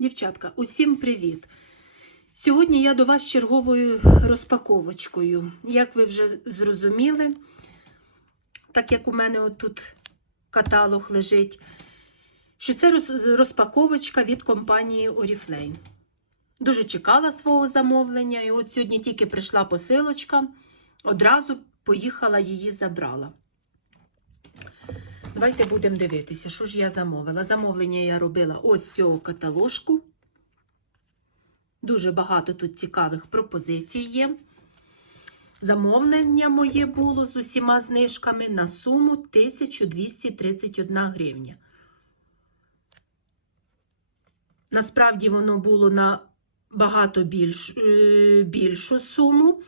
Дівчатка, усім привіт! Сьогодні я до вас черговою розпаковочкою. Як ви вже зрозуміли, так як у мене отут каталог лежить, що це розпаковочка від компанії Oriflame. Дуже чекала свого замовлення, і от сьогодні тільки прийшла посилочка, одразу поїхала її забрала. Давайте будемо дивитися, що ж я замовила. Замовлення я робила ось цього каталожку. Дуже багато тут цікавих пропозицій є. Замовлення моє було з усіма знижками на суму 1231 гривня. Насправді воно було на багато більш, е, більшу суму,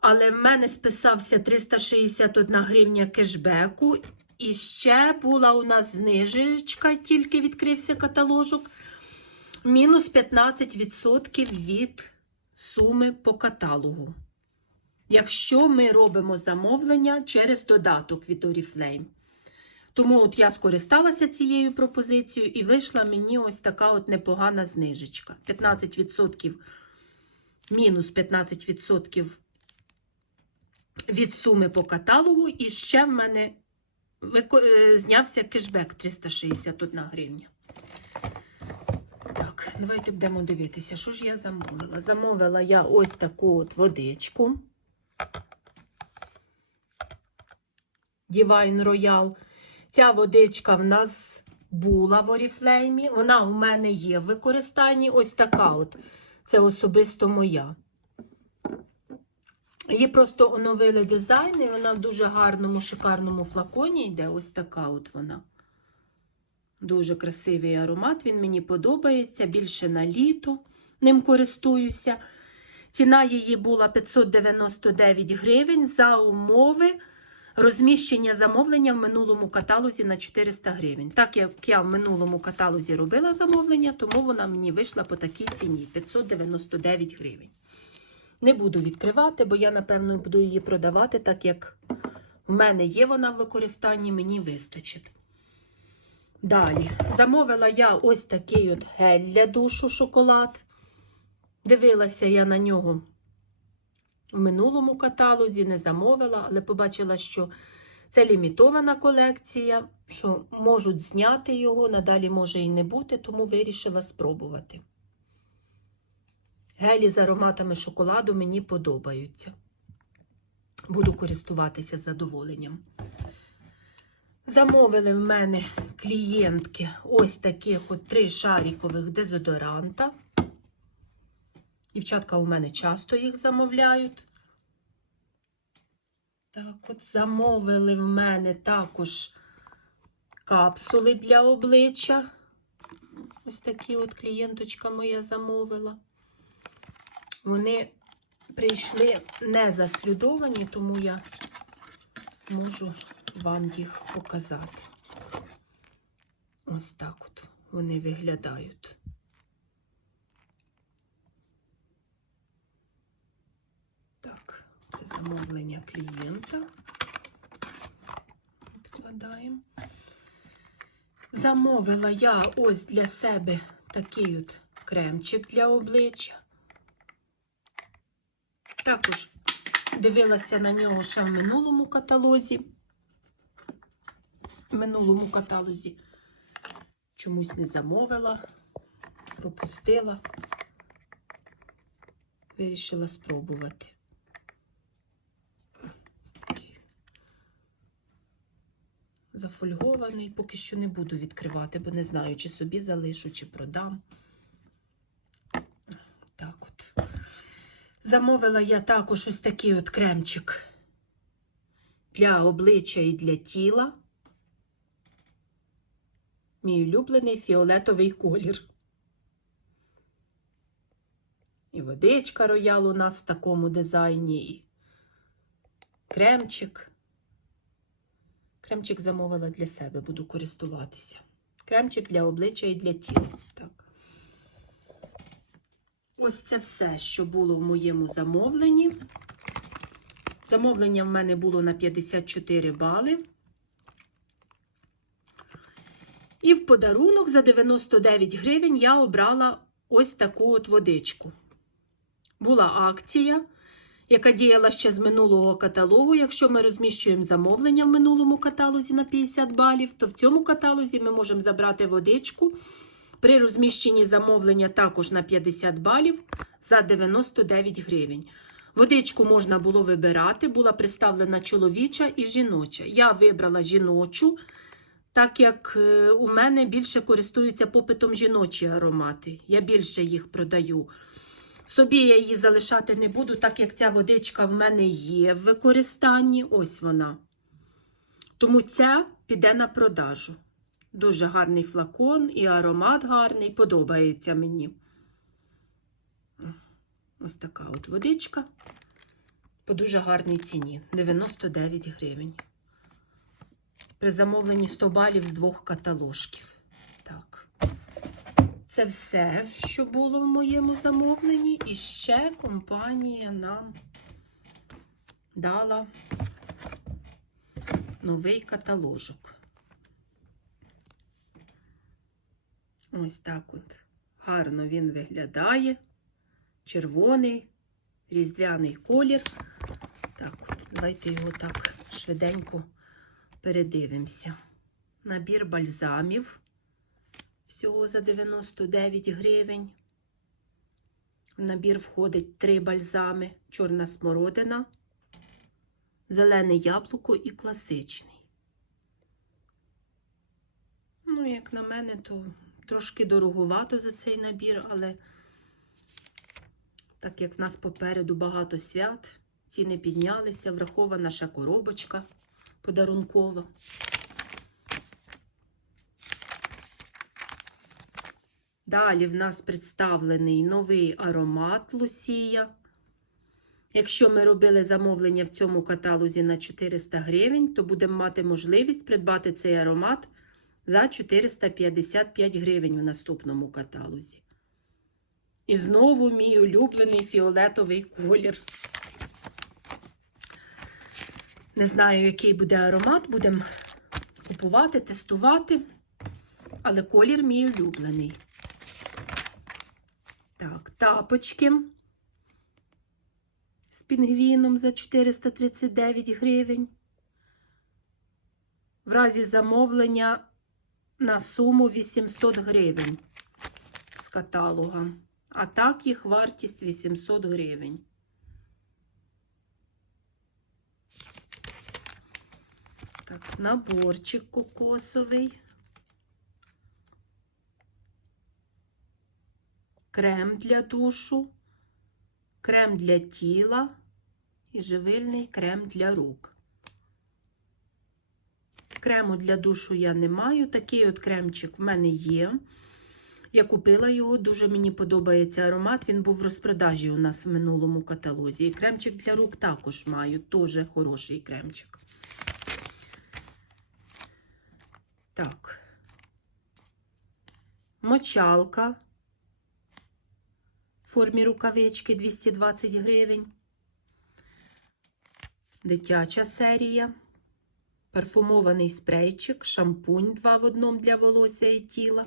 але в мене списався 361 гривня кешбеку. І ще була у нас знижечка, тільки відкрився каталожок. Мінус 15% від суми по каталогу. Якщо ми робимо замовлення через додаток від Oriflame. Тому от я скористалася цією пропозицією і вийшла мені ось така от непогана знижечка. 15% мінус 15% від суми по каталогу, і ще в мене знявся кешбек 361 гривня. Так, давайте будемо дивитися, що ж я замовила. Замовила я ось таку от водичку. Divine Royal. Ця водичка в нас була в Oriflame. Вона у мене є в використанні. Ось така от. Це особисто моя. Її просто оновили дизайн, і вона в дуже гарному, шикарному флаконі йде. Ось така от вона. Дуже красивий аромат, він мені подобається. Більше на літо ним користуюся. Ціна її була 599 гривень за умови розміщення замовлення в минулому каталозі на 400 гривень. Так як я в минулому каталозі робила замовлення, тому вона мені вийшла по такій ціні 599 гривень. Не буду відкривати, бо я, напевно, буду її продавати, так як в мене є вона в використанні, мені вистачить. Далі, замовила я ось такий от гель для душу шоколад. Дивилася я на нього в минулому каталозі, не замовила, але побачила, що це лімітована колекція, що можуть зняти його, надалі може і не бути, тому вирішила спробувати. Гелі з ароматами шоколаду мені подобаються. Буду користуватися задоволенням. Замовили в мене клієнтки ось таких от три шарікових дезодоранта. Дівчатка у мене часто їх замовляють. Так, от замовили в мене також капсули для обличчя. Ось такі от клієнточка моя замовила. Вони прийшли не заслідовані, тому я можу вам їх показати. Ось так от вони виглядають. Так, це замовлення клієнта. Відкладаємо. Замовила я ось для себе такий от кремчик для обличчя. Також дивилася на нього ще в минулому каталозі. В минулому каталозі чомусь не замовила, пропустила. Вирішила спробувати. Зафольгований, поки що не буду відкривати, бо не знаю, чи собі залишу, чи продам. Так от. Замовила я також ось такий от кремчик для обличчя і для тіла. Мій улюблений фіолетовий колір. І водичка роял у нас в такому дизайні, і кремчик. Кремчик замовила для себе, буду користуватися. Кремчик для обличчя і для тіла. Так. Ось це все, що було в моєму замовленні. Замовлення в мене було на 54 бали. І в подарунок за 99 гривень я обрала ось таку от водичку. Була акція, яка діяла ще з минулого каталогу. Якщо ми розміщуємо замовлення в минулому каталозі на 50 балів, то в цьому каталозі ми можемо забрати водичку при розміщенні замовлення також на 50 балів за 99 гривень. Водичку можна було вибирати, була представлена чоловіча і жіноча. Я вибрала жіночу, так як е, у мене більше користуються попитом жіночі аромати. Я більше їх продаю. Собі я її залишати не буду, так як ця водичка в мене є в використанні. Ось вона. Тому ця піде на продажу. Дуже гарний флакон і аромат гарний, подобається мені. Ось така от водичка по дуже гарній ціні 99 гривень. При замовленні 100 балів з двох каталожків. Так. Це все, що було в моєму замовленні. І ще компанія нам дала новий каталожок. Ось так от. Гарно він виглядає. Червоний, різдвяний колір. Так, от, давайте його так швиденько передивимося. Набір бальзамів. Всього за 99 гривень. В набір входить три бальзами: чорна смородина, зелене яблуко і класичний. Ну, як на мене, то трошки дороговато за цей набір, але так як в нас попереду багато свят, ціни піднялися, врахована ще коробочка подарункова. Далі в нас представлений новий аромат Лусія. Якщо ми робили замовлення в цьому каталозі на 400 гривень, то будемо мати можливість придбати цей аромат за 455 гривень в наступному каталозі. І знову мій улюблений фіолетовий колір. Не знаю, який буде аромат, будемо купувати, тестувати, але колір мій улюблений. Так, тапочки з пінгвіном за 439 гривень. В разі замовлення на суму 800 гривень з каталога. А так їх вартість 800 гривень. Так, наборчик кокосовий. Крем для душу, крем для тіла і живильний крем для рук. Крему для душу я не маю. Такий от кремчик в мене є. Я купила його, дуже мені подобається аромат. Він був в розпродажі у нас в минулому каталозі. І кремчик для рук також маю. Теж хороший кремчик. Так. Мочалка в формі рукавички 220 гривень. Дитяча серія. Парфумований спрейчик, шампунь 2 в одному для волосся і тіла.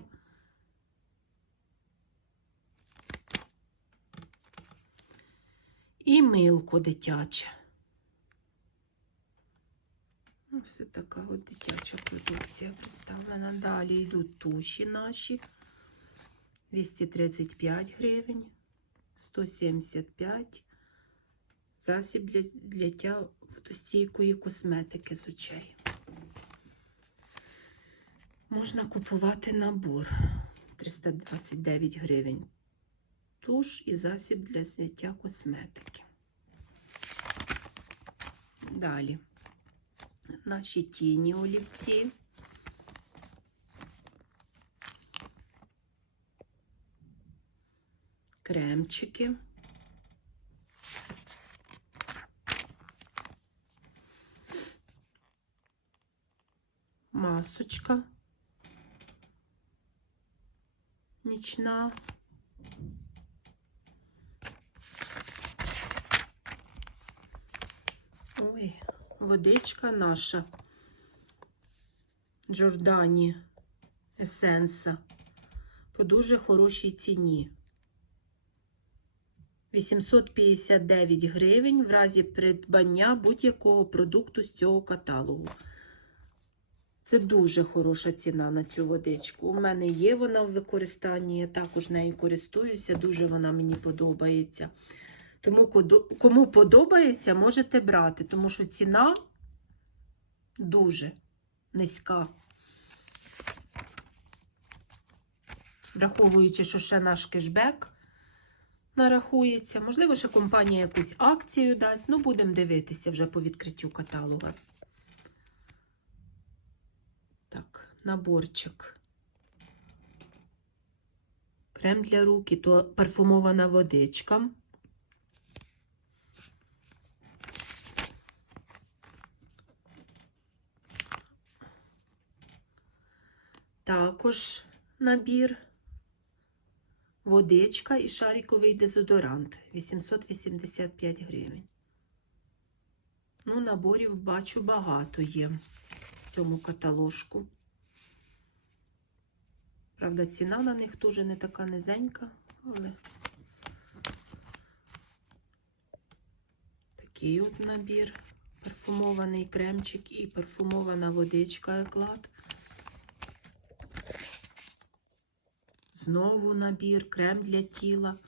І милко дитяче. Ось така от дитяча продукція представлена. Далі йдуть туші наші. 235 гривень, 175 засіб для зняття водостійкої косметики з очей. Можна купувати набор 329 гривень. Туш і засіб для зняття косметики. Далі наші тіні олівці. Кремчики. Масочка. Нічна. Ой, водичка наша. Джордані есенса по дуже хорошій ціні. 859 гривень в разі придбання будь-якого продукту з цього каталогу. Це дуже хороша ціна на цю водичку. У мене є вона в використанні, я також нею користуюся, дуже вона мені подобається. Тому кому подобається, можете брати, тому що ціна дуже низька. Враховуючи, що ще наш кешбек нарахується. Можливо, ще компанія якусь акцію дасть. Ну, будемо дивитися вже по відкриттю каталога. Так, наборчик. Крем для рук і то парфумована водичка. Також набір водичка і шариковий дезодорант 885 гривень. Ну, наборів бачу багато є в цьому каталожку. Правда, ціна на них теж не така низенька, але такий от набір. Парфумований кремчик і парфумована водичка еклад. Знову набір, крем для тіла,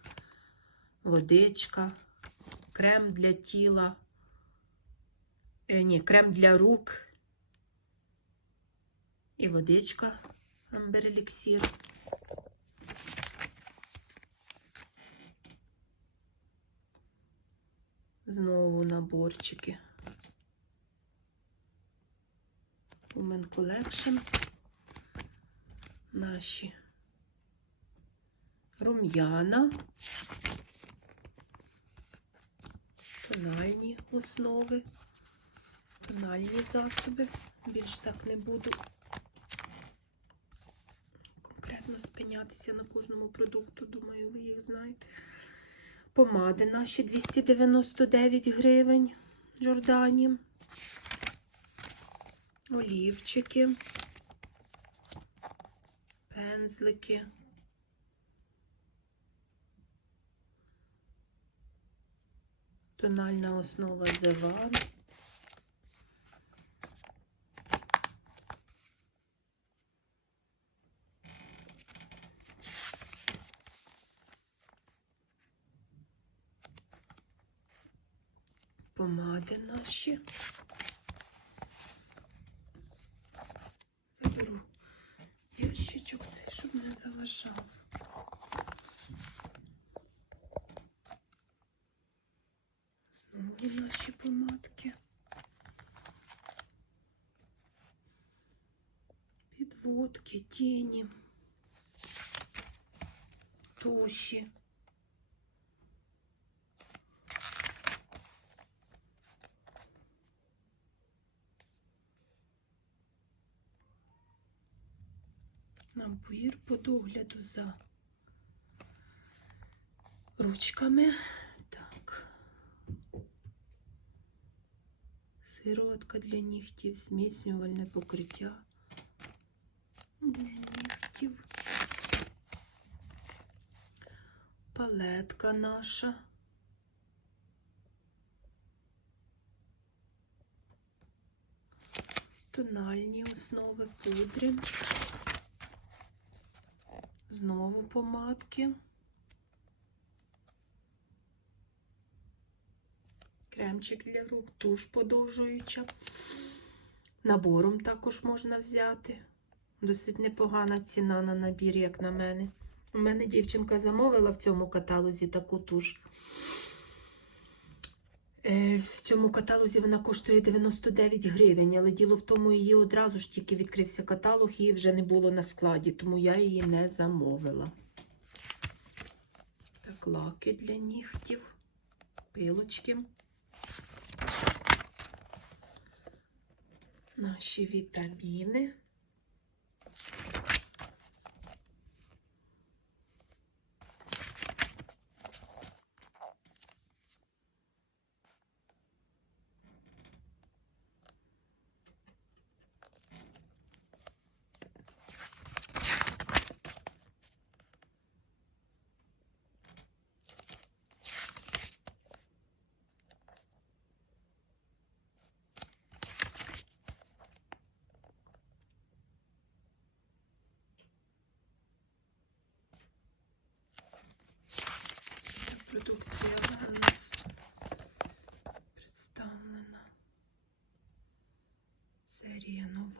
водичка, крем для тіла, е, ні, крем для рук і водичка Амбер Еліксір. Знову наборчики. Women Collection. Наші рум'яна, тональні основи, тональні засоби. Більш так не буду спинятися на кожному продукту, думаю, ви їх знаєте. Помади наші 299 гривень Джордані. Олівчики, пензлики. Тональна основа Зеван. Помади наші. Заберу ящичок цей, щоб не заважав. Знову наші помадки. Підводки, тіні, туші. Набір по догляду за ручками. Так. Сироватка для нігтів, зміцнювальне покриття для нігтів. Палетка наша. Тональні основи пудри. Знову помадки. Кремчик для рук, туш подовжуюча. Набором також можна взяти. Досить непогана ціна на набір, як на мене. У мене дівчинка замовила в цьому каталозі таку туш. Е, В цьому каталозі вона коштує 99 гривень, але діло в тому, її одразу ж тільки відкрився каталог, її вже не було на складі, тому я її не замовила. Так, лаки для нігтів, пилочки. Наші вітаміни.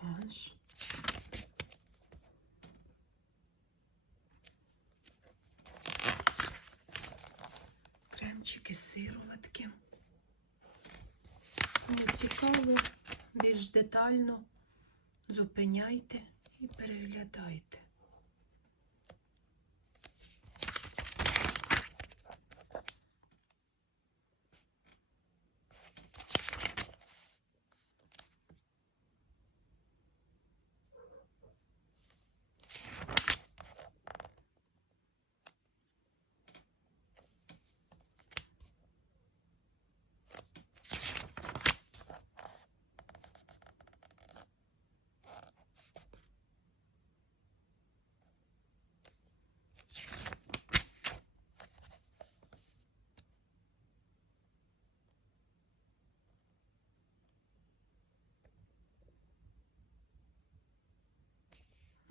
Теж. Кремчики, сироватки. Цікаво, більш детально зупиняйте і переглядайте.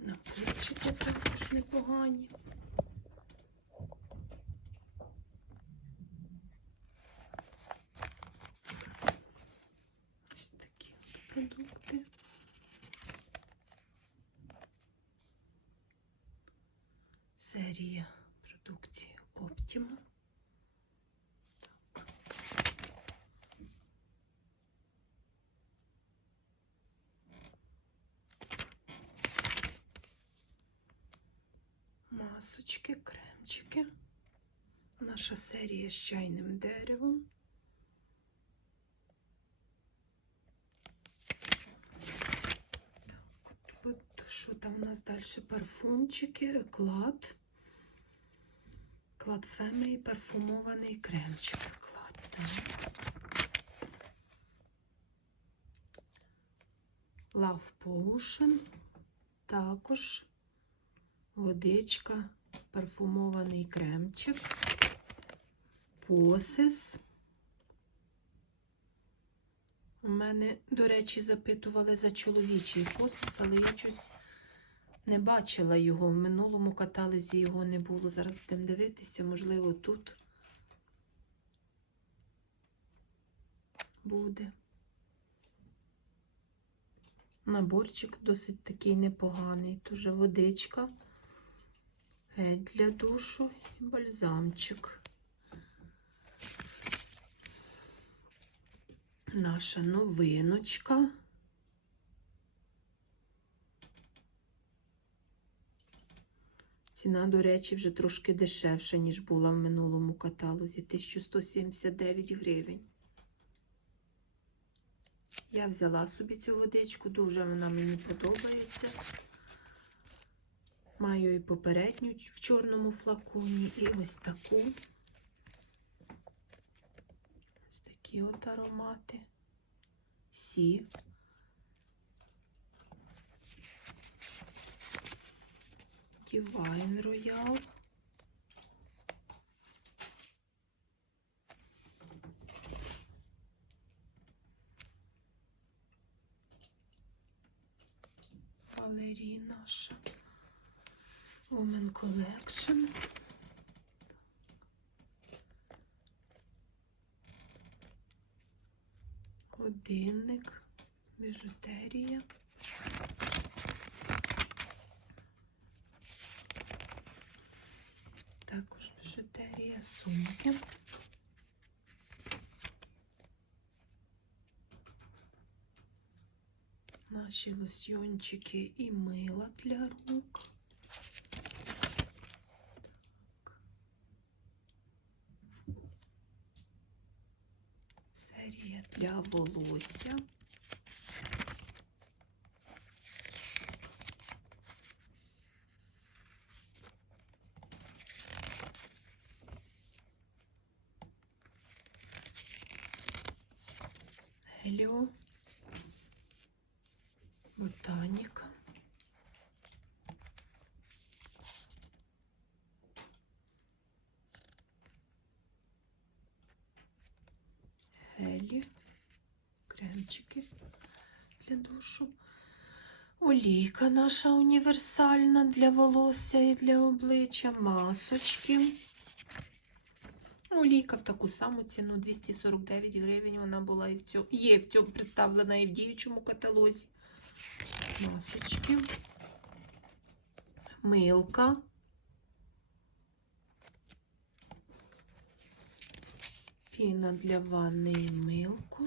На плечики також непогані. Ось такі продукти. Серія продукції Optima. Так. Масочки, кремчики. Наша серія з чайним деревом. Так, от, от що там у нас далі? Парфумчики, еклад. Клад Фемі парфумований кремчик. Еклад, так. Love Potion. Також водичка, парфумований кремчик, посис. У мене, до речі, запитували за чоловічий посис, але я щось не бачила його. В минулому каталозі його не було. Зараз будемо дивитися, можливо, тут буде. Наборчик досить такий непоганий. Дуже водичка, гель для душу і бальзамчик. Наша новиночка. Ціна, до речі, вже трошки дешевша, ніж була в минулому каталозі. 1179 гривень. Я взяла собі цю водичку, дуже вона мені подобається. Маю і попередню в чорному флаконі, і ось таку. Ось такі от аромати. Сі. Divine Royal. Валерії наша. Women Collection. Годинник, біжутерія. Також біжутерія, сумки. Наші лосьйончики і мила для рук. Серія для волосся. Геліо. Ботаніка. Гелі, кремчики для душу. Олійка наша універсальна для волосся і для обличчя, масочки. Олійка в таку саму ціну 249 гривень. Вона була і в цьому, є в цьому представлена і в діючому каталозі. масочки, милка. Піна для ванни і милку.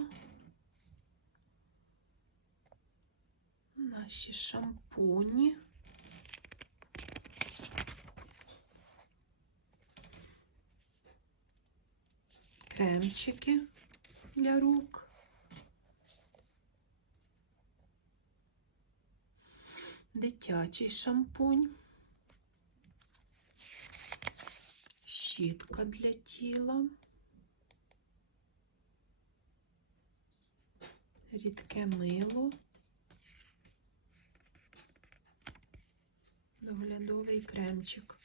Наші шампуні. Кремчики для рук. Дитячий шампунь. Щітка для тіла. Рідке мило. Доглядовий кремчик.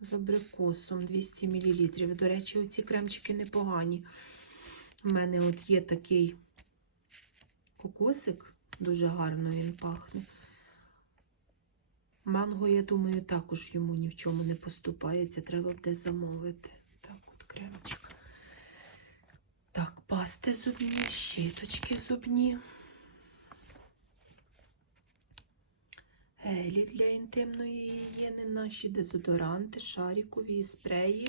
З абрикосом 200 мл. До речі, оці кремчики непогані. У мене от є такий кокосик, дуже гарно він пахне. Манго, я думаю, також йому ні в чому не поступається. Треба буде замовити. Так, от кремчик. Так, пасти зубні, щіточки зубні. Гелі для інтимної гігієни, наші дезодоранти, шарікові спреї.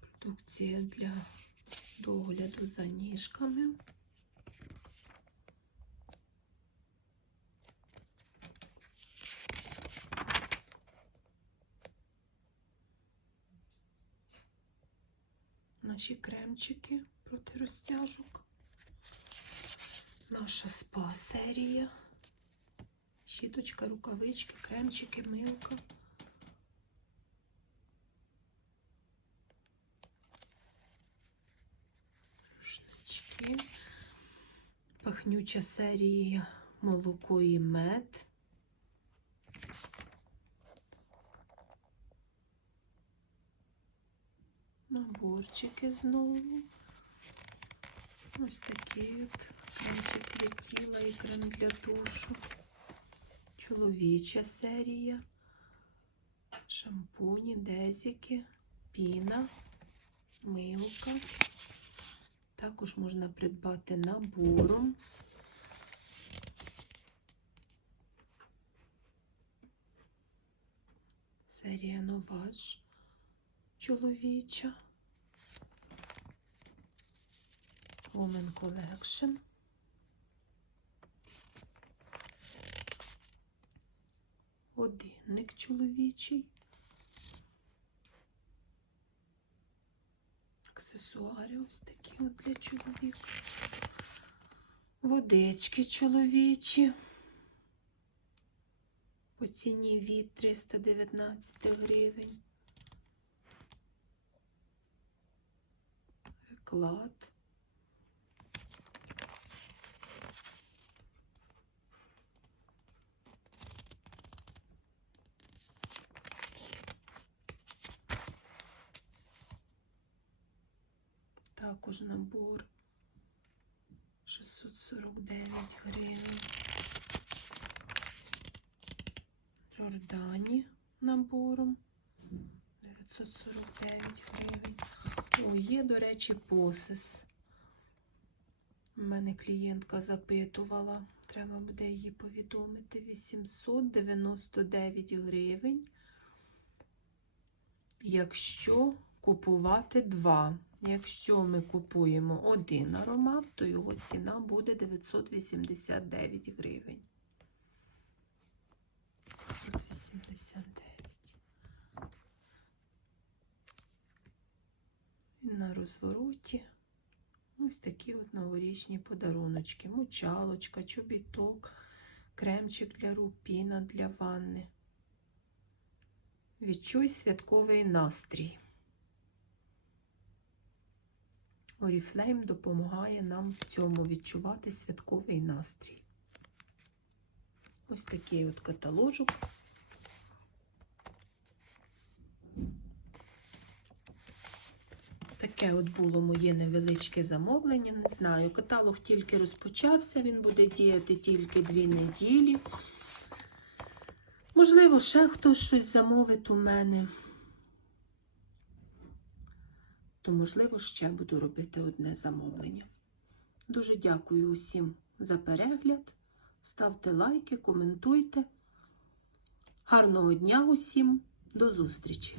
Продукція для догляду за ніжками. Наші кремчики проти розтяжок. Наша спа серія. Щіточка, рукавички, кремчики, милка. Рушнички. Пахнюча серія молоко і мед. Наборчики знову. Ось такий от для тіла і крем для душу. Чоловіча серія. Шампуні, дезіки, піна, милка. Також можна придбати набором. Серія Новач чоловіча. Woman Collection. Годинник чоловічий. Аксесуари ось такі от для чоловіка. Водички чоловічі. По ціні від 319 гривень. Еклад. Також набор 649 гривень. Джордані набором 949 гривень. О, є, до речі, посис. У мене клієнтка запитувала, треба буде її повідомити. 899 гривень. Якщо купувати два. Якщо ми купуємо один аромат, то його ціна буде 989 гривень. 989. І на розвороті ось такі от новорічні подаруночки. Мочалочка, чобіток, кремчик для рук, піна для ванни. Відчуй святковий настрій. Oriflame допомагає нам в цьому відчувати святковий настрій. Ось такий от каталожок. Таке от було моє невеличке замовлення. Не знаю, каталог тільки розпочався, він буде діяти тільки дві неділі. Можливо, ще хтось щось замовить у мене. То, можливо, ще буду робити одне замовлення. Дуже дякую усім за перегляд. Ставте лайки, коментуйте. Гарного дня усім, до зустрічі!